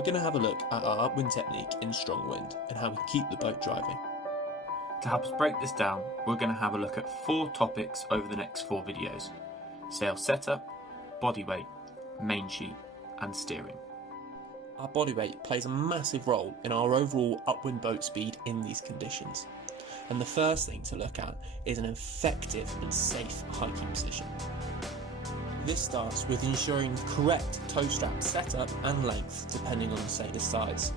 We're going to have a look at our upwind technique in strong wind and how we keep the boat driving. To help us break this down, we're going to have a look at 4 topics over the next 4 videos: sail setup, body weight, main sheet and steering. Our body weight plays a massive role in our overall upwind boat speed in these conditions. And the first thing to look at is an effective and safe hiking position. This starts with ensuring the correct tow strap setup and length depending on the sailor's size.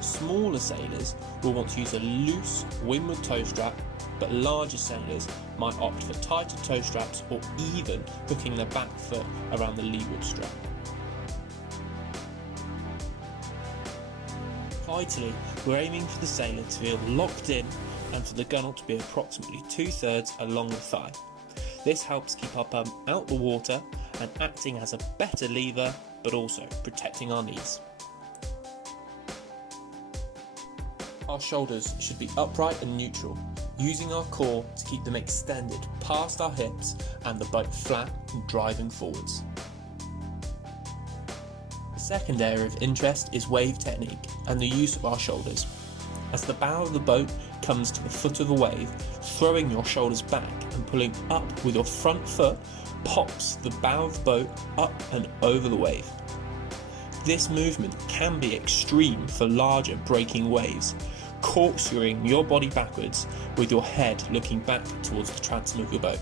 Smaller sailors will want to use a loose windward tow strap, but larger sailors might opt for tighter tow straps or even hooking their back foot around the leeward strap. Vitally, we're aiming for the sailor to feel locked in and for the gunnel to be approximately 2/3 along the thigh. This helps keep our bum out the water and acting as a better lever, but also protecting our knees. Our shoulders should be upright and neutral, using our core to keep them extended past our hips and the boat flat and driving forwards. The second area of interest is wave technique and the use of our shoulders. As the bow of the boat comes to the foot of the wave, throwing your shoulders back and pulling up with your front foot pops the bow of the boat up and over the wave. This movement can be extreme for larger breaking waves, corkscrewing your body backwards with your head looking back towards the transom of your boat.